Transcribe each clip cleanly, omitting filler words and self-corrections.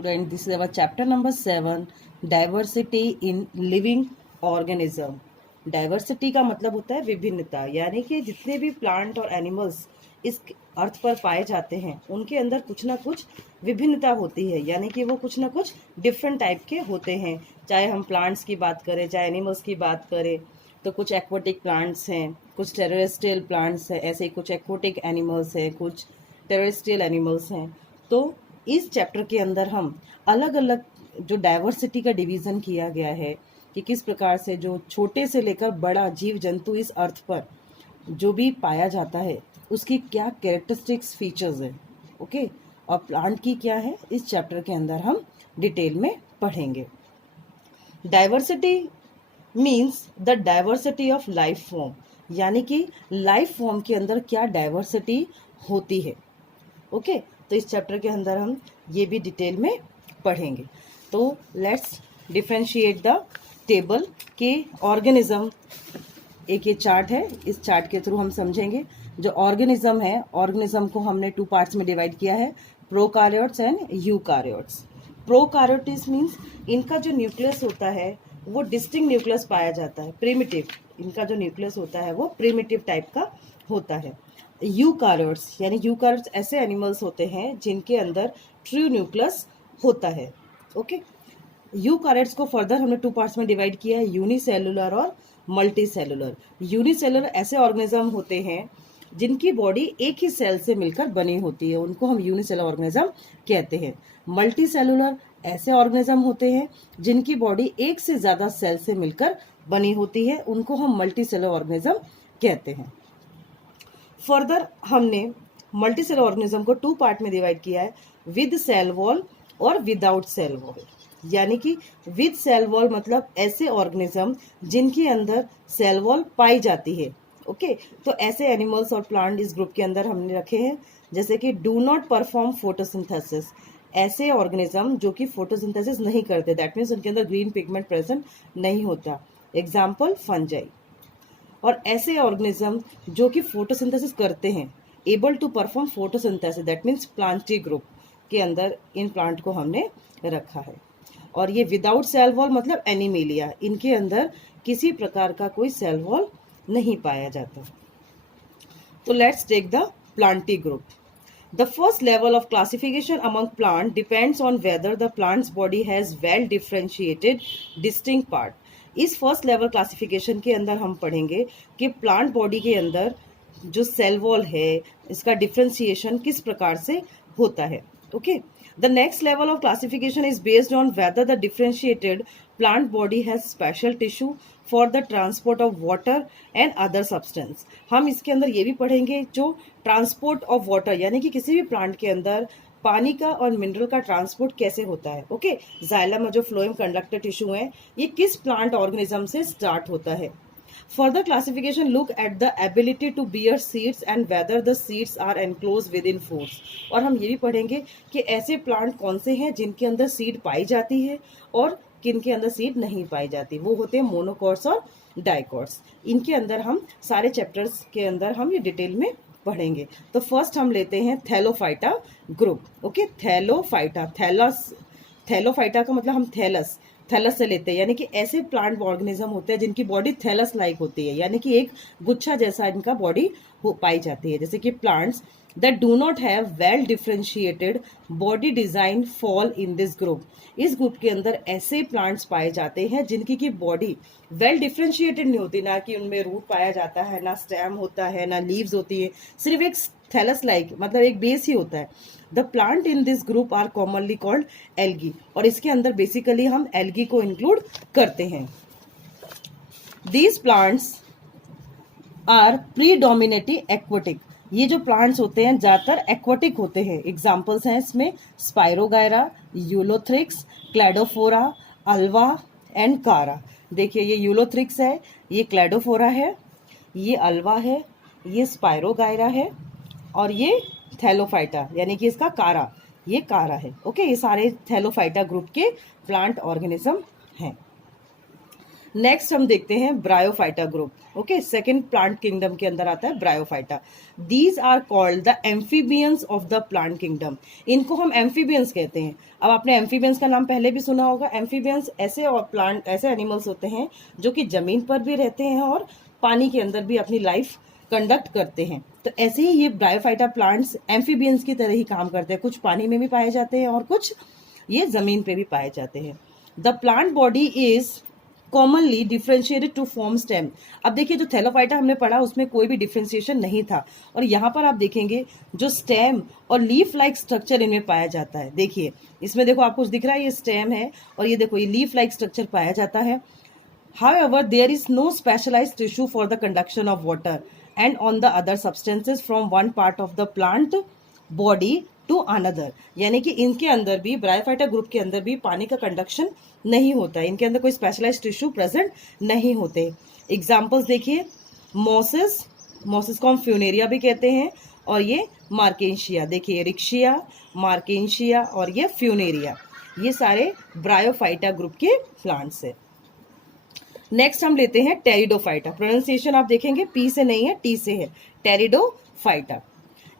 Student, this is our chapter number 7, diversity in living organism. Diversity का मतलब होता है विभिन्नता, यानी कि जितने भी प्लांट और एनिमल्स इस अर्थ पर पाए जाते हैं उनके अंदर कुछ ना कुछ विभिन्नता होती है, यानी कि वो कुछ ना कुछ डिफरेंट टाइप के होते हैं। चाहे हम प्लांट्स की बात करें, चाहे एनिमल्स की बात करें, तो कुछ एक्वाटिक प्लांट्स हैं, कुछ टेरेस्ट्रियल प्लांट्स हैं, ऐसे ही कुछ एक्वाटिक एनिमल्स हैं, कुछ टेरेस्ट्रियल एनिमल्स हैं। तो इस चैप्टर के अंदर हम अलग अलग जो डाइवर्सिटी का डिवीज़न किया गया है कि किस प्रकार से जो छोटे से लेकर बड़ा जीव जंतु इस अर्थ पर जो भी पाया जाता है उसकी क्या कैरेक्टरिस्टिक्स फीचर्स है, ओके, और प्लांट की क्या है, इस चैप्टर के अंदर हम डिटेल में पढ़ेंगे। Diversity means the diversity of life form, यानी कि लाइफ फॉर्म के अंदर क्या डाइवर्सिटी होती है, ओके। तो इस चैप्टर के अंदर हम ये भी डिटेल में पढ़ेंगे। तो लेट्स डिफरेंशिएट द टेबल के ऑर्गेनिज्म। एक ये चार्ट है, इस चार्ट के थ्रू हम समझेंगे। जो ऑर्गेनिज्म है, ऑर्गेनिज्म को हमने 2 पार्ट्स में डिवाइड किया है, prokaryotes and eukaryotes. Prokaryotes means इनका जो न्यूक्लियस होता है वो डिस्टिंक्ट न्यूक्लियस पाया जाता है, प्रिमिटिव। इनका जो न्यूक्लियस होता है वो प्रिमिटिव टाइप का होता है। यूकार्योट्स यानी यूकार्योट्स ऐसे एनिमल्स होते हैं जिनके अंदर ट्रू न्यूक्लियस होता है, ओके। यूकार्योट्स को फर्दर हमने 2 पार्ट्स में डिवाइड किया है, यूनिसेलुलर और मल्टी सेलुलर। यूनिसेलुलर ऐसे ऑर्गेनिज्म होते हैं जिनकी बॉडी एक ही सेल से मिलकर बनी होती है, उनको हम यूनिसेलुलर ऑर्गेनिज्म कहते हैं। मल्टी सेलुलर ऐसे ऑर्गेनिज्म होते हैं जिनकी बॉडी एक से ज्यादा सेल से मिलकर बनी होती है, उनको हम मल्टी सेलुलर ऑर्गेनिज्म कहते हैं। फर्दर हमने मल्टी सेलुलर ऑर्गेनिज्म को 2 पार्ट में डिवाइड किया है, विद सेल वॉल और विदाउट सेल वॉल। यानी कि विद सेल वॉल मतलब ऐसे ऑर्गेनिज्म जिनके अंदर सेल वॉल पाई जाती है, ओके। तो ऐसे एनिमल्स और प्लांट इस ग्रुप के अंदर हमने रखे हैं, जैसे कि डू नॉट परफॉर्म फोटोसिंथेसिस। ऐसे ऑर्गेनिज्म जो कि फोटोसिंथेसिस नहीं करते, दैट मीन्स उनके अंदर ग्रीन पिगमेंट प्रेजेंट नहीं होता, एग्जाम्पल फंजाई। और ऐसे ऑर्गेनिज्म जो कि फोटोसिंथेसिस करते हैं, able to perform photosynthesis, that means plantae group के अंदर इन प्लांट को हमने रखा है। और ये विदाउट सेल वॉल मतलब एनिमेलिया, इनके अंदर किसी प्रकार का कोई सेल वॉल नहीं पाया जाता। तो let's take the plantae group. The first level of classification among plant depends on whether the plant's body has well differentiated distinct part. इस फर्स्ट लेवल क्लासिफिकेशन के अंदर हम पढ़ेंगे कि प्लांट बॉडी के अंदर जो सेल वॉल है इसका डिफ्रेंशिएशन किस प्रकार से होता है, okay. The next level of classification is based on whether the differentiated plant body has special tissue for the transport of water and other substance. हम इसके अंदर ये भी पढ़ेंगे जो ट्रांसपोर्ट ऑफ वाटर, यानी कि किसी भी प्लांट के अंदर पानी का और मिनरल का ट्रांसपोर्ट कैसे होता है, ओके। जाइलम में जो फ्लोएम कंडक्टर टिश्यू है ये किस प्लांट ऑर्गेनिज्म से स्टार्ट होता है। Further classification look at the ability to bear seeds and whether the seeds are enclose within fruits. और हम ये भी पढ़ेंगे कि ऐसे प्लांट कौन से हैं जिनके अंदर सीड पाई जाती है और किन के अंदर सीड नहीं पाई जाती, वो होते हैं मोनोकॉट्स और डाइकॉट्स। इनके अंदर हम सारे चैप्टर्स के अंदर हम ये डिटेल में पढ़ेंगे। तो फर्स्ट हम लेते हैं Thallophyta group, okay. Thallophyta, Thallophyta का मतलब हम थैलस से लेते हैं, यानी कि ऐसे प्लांट ऑर्गेनिज्म होते हैं जिनकी बॉडी थैलस लाइक होती है, यानी कि एक गुच्छा जैसा इनका बॉडी पाई जाती है। जैसे कि plants that do not have well differentiated body design fall in this group. इस ग्रुप के अंदर ऐसे प्लांट्स पाए जाते हैं जिनकी की बॉडी वेल डिफ्रेंशिएटेड नहीं होती, ना कि उनमें रूट पाया जाता है, ना स्टेम होता है, ना लीव्स होती है, सिर्फ एक थैलस लाइक मतलब एक बेस ही होता है। The plant in this group are commonly called algae, और इसके अंदर बेसिकली हम एल्गी को इंक्लूड करते हैं। These plants are predominantly aquatic. ये जो प्लांट्स होते हैं ज्यादातर एक्वाटिक होते हैं। एग्जाम्पल्स हैं इसमें spirogyra, Ulothrix, Cladophora, Alva and कारा। देखिए ये यूलोथ्रिक्स है, ये क्लैडोफोरा है, ये अल्वा है, ये स्पाइरोगायरा है और ये थैलोफाइटा यानी कि इसका कारा, ये कारा है, ओके। ये सारे थैलोफाइटा ग्रुप के प्लांट ऑर्गेनिज्म हैं। नेक्स्ट हम देखते हैं bryophyta group. Okay, second plant kingdom के अंदर आता है bryophyta. These are called the amphibians of the plant kingdom. इनको हम एम्फीबियंस कहते हैं. अब आपने एम्फीबियंस का नाम पहले भी सुना होगा. एम्फीबियंस ऐसे और प्लांट ऐसे एनिमल्स होते हैं जो कि जमीन पर भी रहते हैं और पानी के अंदर भी अपनी लाइफ कंडक्ट करते हैं. तो ऐसे ही ये ब्रायोफाइटा प्लांट्स एम्फीबियंस की तरह ही काम करते हैं. कुछ पानी में भी पाए जाते हैं और कुछ ये जमीन पे भी पाए जाते हैं. The plant body is commonly differentiated to form stem. अब देखिए, जो थैलोफाइटा हमने पढ़ा उसमें कोई भी डिफ्रेंशिएशन नहीं था, और यहाँ पर आप देखेंगे जो स्टेम और लीफ लाइक स्ट्रक्चर इनमें पाया जाता है. देखिए इसमें, देखो आपको दिख रहा है ये स्टेम है और ये देखो ये लीफ लाइक स्ट्रक्चर पाया जाता है. However, there is no specialized tissue for the conduction of water and on the other substances from one part of the plant body to another. यानी कि इनके अंदर भी, ब्रायोफाइटा ग्रुप के अंदर भी पानी का कंडक्शन नहीं होता है. इनके अंदर कोई स्पेशलाइज्ड टिश्यू प्रेजेंट नहीं होते. एग्जाम्पल्स देखिए, मोसिस, मोसिस को हम फ्यूनेरिया भी कहते हैं, और ये मार्केशिया. देखिए रिक्शिया, मार्केशिया और ये फ्यूनेरिया, ये सारे ब्रायोफाइटा ग्रुप के प्लांट्स है. नेक्स्ट हम लेते हैं टेरिडोफाइटा. प्रोनाउंसिएशन आप देखेंगे पी से नहीं है, टी से है. Pteridophyta.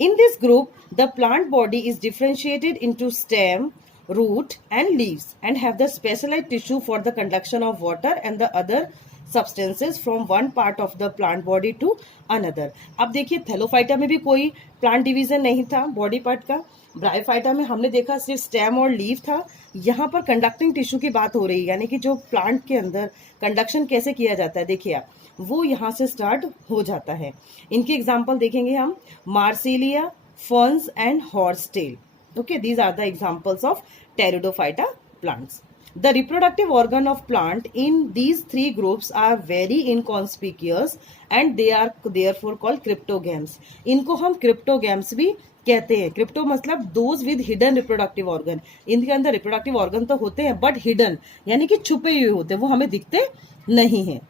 In this group the plant body is differentiated into stem, root and leaves and have the specialised tissue for the conduction of water and the other substances from one part of the plant body to another. अब देखिए, Thallophyta में भी कोई plant division नहीं था body part का. Bryophyta में हमने देखा सिर्फ स्टेम और लीफ था. यहाँ पर कंडक्टिंग टिश्यू की बात हो रही है, यानी कि जो प्लांट के अंदर कंडक्शन कैसे किया जाता है, देखिए आप, वो यहाँ से स्टार्ट हो जाता है. इनके एग्जाम्पल देखेंगे हम, marsilea, ferns and horsetail. Okay, these are the examples of pteridophyta plants. The reproductive organ of plant in these three groups are very inconspicuous and they are therefore called cryptogams. इनको हम cryptogams भी कहते हैं. Crypto मतलब those with hidden reproductive organ. इनके अंदर reproductive organ तो होते हैं बट हिडन, यानी कि छुपे हुए होते हैं, वो हमें दिखते नहीं हैं.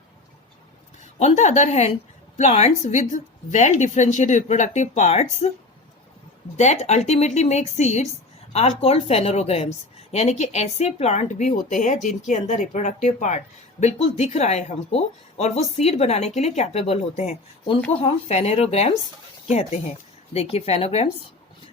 On the other hand, plants with well differentiated reproductive parts that ultimately make seeds are called phanerogams. यानी कि ऐसे प्लांट भी होते हैं जिनके अंदर रिप्रोडक्टिव पार्ट बिल्कुल दिख रहा है हमको और वो सीड बनाने के लिए कैपेबल होते हैं, उनको हम फेनोरोग्राम्स कहते हैं. देखिए phanerogams,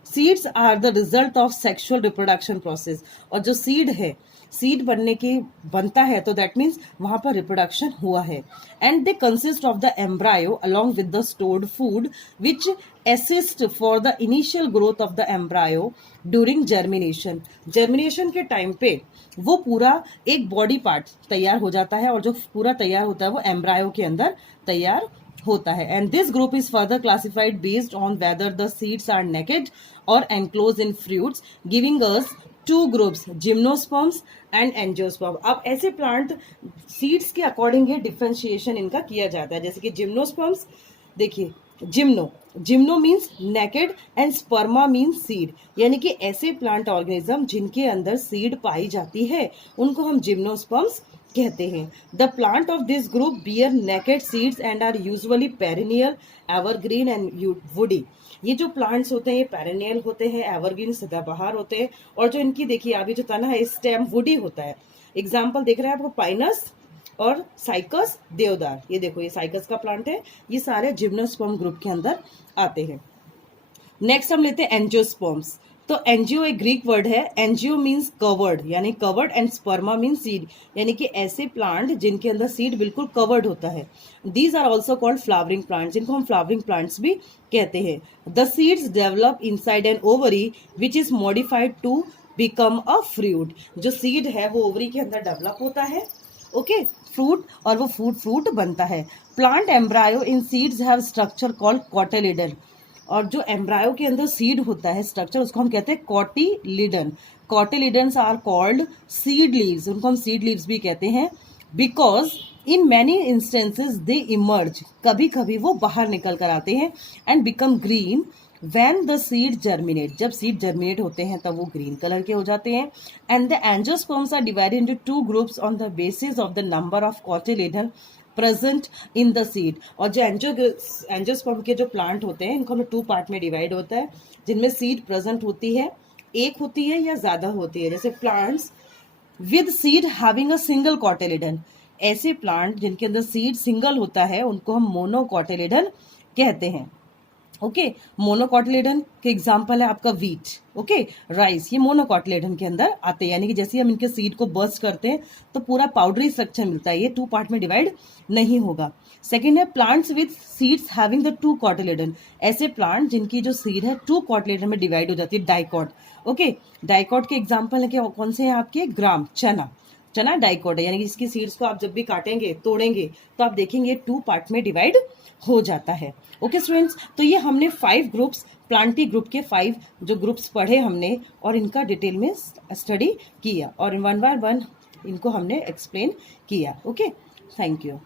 seeds are the result of sexual reproduction process. और जो सीड है, सीड बनने की बनता है तो दैट मीन्स वहां पर रिप्रोडक्शन हुआ है. And they consist of the embryo along with the stored food which assist for the initial growth of the embryo during germination. Germination के टाइम पे वो पूरा एक बॉडी पार्ट तैयार हो जाता है और जो पूरा तैयार होता है वो एम्ब्रायो के अंदर तैयार होता है. And this group is further classified based on whether the seeds are naked और enclose in fruits, giving us two groups, gymnosperms and angiosperm. अब ऐसे प्लांट सीड्स के अकॉर्डिंग ही डिफरेंशिएशन इनका किया जाता है. जैसे कि जिम्नोस्पर्म्स, देखिए gymno means naked and sperma means seed. यानी कि ऐसे प्लांट ऑर्गेनिज्म जिनके अंदर सीड पाई जाती है उनको हम जिम्नोस्पर्म्स कहते हैं. The plant of this group bear naked seeds and are usually perennial, evergreen and woody. ये जो प्लांट्स होते हैं ये पेरिनियल होते हैं, एवरग्रीन सदाबहार होते हैं, और जो इनकी देखिए आगे जो तना है स्टेम वुडी होता है. एग्जाम्पल देख रहे हैं आपको, पाइनस और साइकस, देवदार. ये देखो ये साइकस का प्लांट है. ये सारे जिम्नोस्पर्म ग्रुप के अंदर आते हैं. नेक्स्ट हम लेते हैं एंजियोस्पर्म्स. तो एंजियो एक ग्रीक वर्ड है. एंजियो मीन्स कवर्ड, यानी covered, and sperma means seed, यानी कि ऐसे प्लांट जिनके अंदर सीड बिल्कुल कवर्ड होता है. These are also called flowering plants, जिनको हम फ्लावरिंग प्लांट्स भी कहते हैं. The seeds develop inside an ovary which is modified to become a fruit. जो सीड है वो ओवरी के अंदर डेवलप होता है, ओके, फ्रूट, और वो फ्रूट बनता है. Plant embryo in seeds have structure called cotyledon. और जो एम्ब्रायो के अंदर सीड होता है स्ट्रक्चर, उसको हम कहते हैं cotyledon. Cotyledons are called seed leaves, उनको हम सीड लीव्स भी कहते हैं. Because in many instances they emerge, कभी कभी वो बाहर निकल कर आते हैं, and become green when the seed germinate, जब सीड जर्मिनेट होते हैं तब वो ग्रीन कलर के हो जाते हैं. And the angiosperms are divided into two groups on the basis of the number of cotyledon present in the seed. और जो एंजियोस्पर्म के जो प्लांट होते हैं इनको हमें टू पार्ट में डिवाइड होता है, जिनमें सीड प्रेजेंट होती है, एक होती है या ज्यादा होती है. जैसे plants with seed having a single cotyledon, ऐसे प्लांट जिनके अंदर सीड सिंगल होता है उनको हम मोनोकोटिलेडन कहते हैं। ओके, मोनोकोटिलेडन के एग्जाम्पल है आपका वीट, ओके, राइस, ये मोनोकोटिलेडन के अंदर आते हैं, यानी कि जैसे हम इनके सीड को बर्स्ट करते हैं तो पूरा पाउडरी स्ट्रक्चर मिलता है, ये 2 पार्ट में डिवाइड नहीं होगा। सेकेंड है plants with seeds having the 2 cotyledon, ऐसे प्लांट जिनकी जो सीड है 2 कोटिलेडन में डिवाइड हो जाती है, डाइकॉट। ओके, डाइकॉट के एग्जाम्पल है कि कौन से हैं आपके, ग्राम, चना, चना डाइकॉट है, यानी कि इसकी सीड्स को आप जब भी काटेंगे, तोड़ेंगे, तो आप देखेंगे 2 पार्ट में डिवाइड हो जाता है। ओके स्टूडेंट्स, तो ये हमने 5 ग्रुप्स, प्लांटी ग्रुप के 5 जो ग्रुप्स पढ़े हमने और इनका डिटेल में स्टडी किया और 1 बाय 1 इनको हमने एक्सप्लेन किया। Okay, thank you.